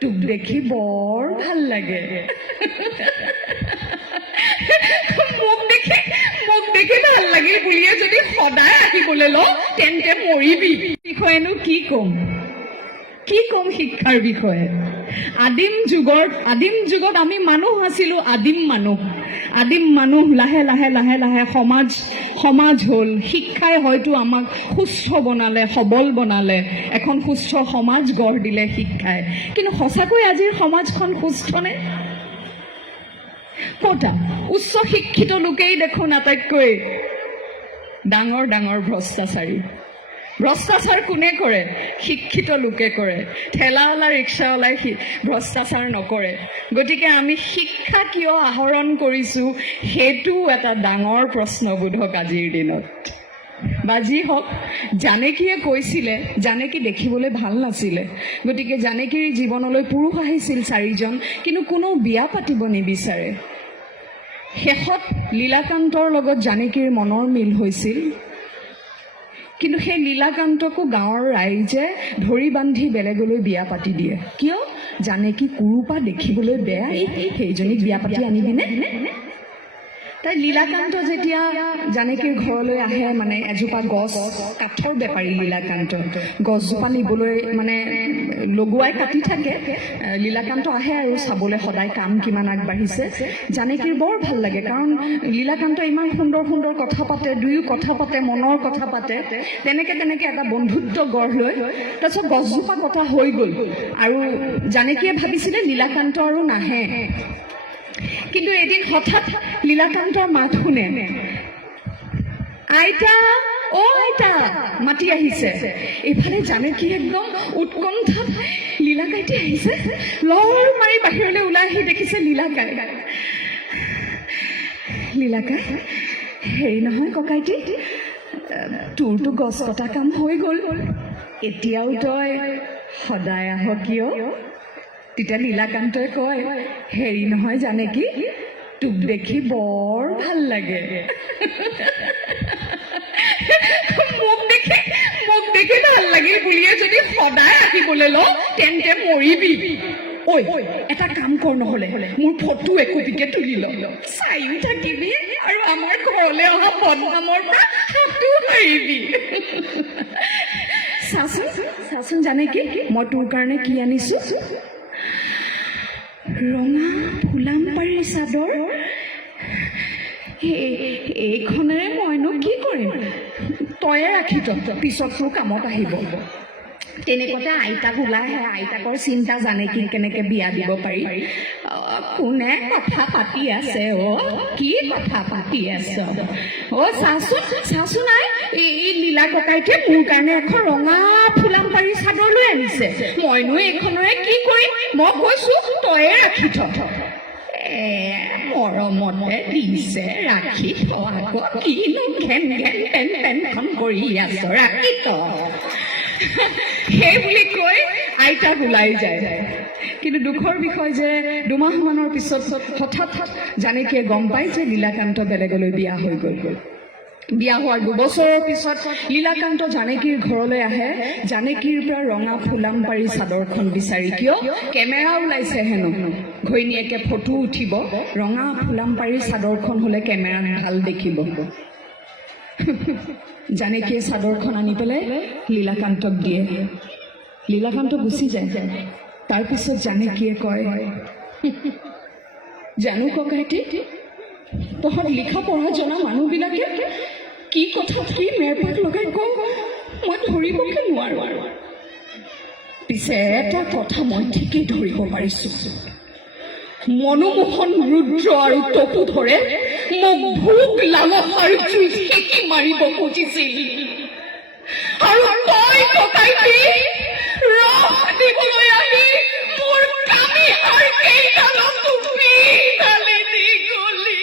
তোক দেখি বৰ ভাল লাগে। মোক দেখি ভাল লাগিল বুলিয়ে যদি সদায় আহিবলৈ ল তেন্তে মৰিবি। বিষয়েনো কি ক'ম শিক্ষাৰ বিষয়ে? আদিম যুগত আমি মানুহ আছিলো, আদিম মানুহ লাহে লাহে সমাজ হ'ল। শিক্ষাই হয়তো আমাক সুস্থ বনালে, সবল বনালে, এখন সুস্থ সমাজ গঢ় দিলে শিক্ষাই। কিন্তু সঁচাকৈ আজিৰ সমাজখন সুস্থনে? কতা উচ্চ শিক্ষিত লোকেই দেখোন আটাইতকৈ ডাঙৰ ভ্ৰষ্টাচাৰ কোনে কৰে? শিক্ষিত লোকে কৰে। ঠেলাৱালা ৰিক্সাৱালাই ভ্ৰষ্টাচাৰ নকৰে। গতিকে আমি শিক্ষা কিয় আহৰণ কৰিছোঁ সেইটো এটা ডাঙৰ প্ৰশ্নবোধক আজিৰ দিনত। বা যি হওক, জানকীয়ে কৈছিলে, জানকী দেখিবলৈ ভাল নাছিলে, গতিকে জানকীৰ জীৱনলৈ পুৰুষ আহিছিল 4জন, কিন্তু কোনো বিয়া পাতিব নিবিচাৰে। শেষত লীলাকান্তৰ লগত জানকীৰ মনৰ মিল হৈছিল, কিন্তু সেই লীলাকান্তকো গাঁৱৰ ৰাইজে ধৰি বান্ধি বেলেগলৈ বিয়া পাতি দিয়ে। কিয়? জানকী কুৰূপা, দেখিবলৈ বেয়া, সেইজনীক বিয়া পাতি আনিবিনে? তাই লীলাকান্ত যেতিয়া জানকীৰ ঘৰলৈ আহে, মানে এজোপা গছ, কাঠৰ বেপাৰী লীলাকান্ত, গছজোপা নিবলৈ মানে লগুৱাই কাটি থাকে। লীলাকান্ত আহে আৰু চাবলৈ সদায় কাম কিমান আগবাঢ়িছে। জানকীৰ বৰ ভাল লাগে, কাৰণ লীলাকান্ত ইমান সুন্দৰ কথা পাতে, দুয়ো কথা পাতে, মনৰ কথা পাতে। তেনেকে এটা বন্ধুত্ব গঢ় লৈ তাৰপিছত গছজোপা কটা হৈ গ'ল। আৰু জানকীয়ে ভাবিছিলে লীলাকান্ত আৰু নাহে, কিন্তু এদিন হঠাৎ লীলাকান্তৰ মাত শুনে। আইতা, অ আইতা মাতি আহিছে। এইফালে জানকী একদম উৎকণ্ঠাত, লীলাকাইটি আহিছে। লৰ মাৰি বাহিৰলৈ ওলাই আহি দেখিছে লীলাকাই। হেৰি নহয় ককাইটি, তোৰতো গছ কটা কাম হৈ গ'ল, এতিয়াও তই সদায় আহ কিয়? তেতিয়া লীলাকান্তই কয়, হেৰি নহয় জানকী, তোক দেখি বৰ ভাল লাগে। মোক দেখি ভাল লাগিল বুলিয়ে যদি সদায় আহিবলৈ ল তেন্তে মৰিবি। ঐ, এটা কাম কৰ, নহ'লে মোৰ ফটো একপিকে তুলি ল, চাইও থাকিবি আৰু আমাৰ ঘৰলৈ অহা বদনামৰ পৰা হাতো মাৰিবি। চাচোন জানকী, মই তোৰ কাৰণে কি আনিছো। ৰঙা ফুলামপাৰি চাদৰ। এইখনেৰে মইনো কি কৰিম? তয়ে ৰাখি থ, পিছত তোৰ কামত আহিব। তেনেকুৱাতে আইতাক ওলাই আহে। আইতাকৰ চিন্তা, জানকীক কেনেকে বিয়া দিব পাৰি। কোনে কথা পাতি আছে? কি কথা পাতি আছে? চাচোন আই, এই লীলা ককাইটিয়ে মোৰ কাৰণে এখন ৰঙা ফুলামপাৰি চাদৰ লৈ আনিছে। মইনো এইখনেৰে কি কৰিম? মই কৈছো তয়ে ৰাখি থ। মৰমতে দিছে, ৰাখি থ আকৌ, কিনো ঘেন পেন কৰি আছ, ৰাখি থ। সেই বুলি কৈ আইতাক ওলাই যায়। কিন্তু দুখৰ বিষয় যে দুমাহমানৰ পিছত হঠাৎ জানকীয়ে গম পায় যে লীলাকান্ত বেলেগলৈ বিয়া হৈ গ'ল। বিয়া হোৱাৰ 2 বছৰৰ পিছত লীলাকান্ত জানকীৰ ঘৰলৈ আহে, জানকীৰ পৰা ৰঙা ফুলামপাৰি চাদৰখন বিচাৰি। কিয়? কেমেৰা ওলাইছে হেনো, ঘৈণীয়েকে ফটো উঠিব, ৰঙা ফুলামপাৰি চাদৰখন হ'লে কেমেৰাত ভাল দেখিব। জানকীয়ে চাদৰখন আনি পেলাই লীলাকান্তক দিয়ে। লীলাকান্ত গুচি যায়। তাৰপিছত জানকীয়ে কয়, জানো ককাইটি, তহঁত লিখা পঢ়া জনা মানুহবিলাকে কি কথা কি মেৰপাক লগাই কওঁ মই ধৰিবকে নোৱাৰো। পিছে এটা কথা মই ঠিকেই ধৰিব পাৰিছো, মনোমোহন ৰুদ্ৰ আৰু তপোধৰে মোক ভোগ লালসাৰ জুই সেকি মাৰিব খুজিছিল। আৰু তই ককাইটি ৰস দিবলৈ আহি মোৰ কামি হাৰ কেইডালত তুমি ঢালি দি গলি।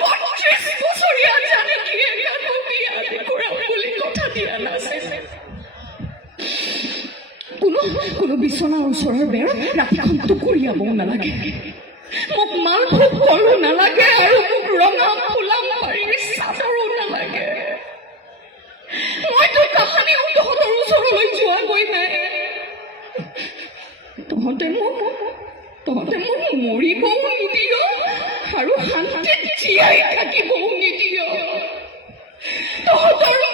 32 বছৰীয়া জানকীয়ে কাকো বিয়া কৰাম বুলি কথা দিয়া নাছিল। কোনো বিচনাৰ ওচৰৰ বেৰত ৰাতিখন টুকুৰিয়াবও নালাগে, মোক মাল ভোগ কৰো নালাগে, আৰু মোক ৰঙা তহঁতে মোক মৰিবও নিদিয় আৰু শান্তিত জীয়াই থাকিবও নিদিয়। তহঁতৰ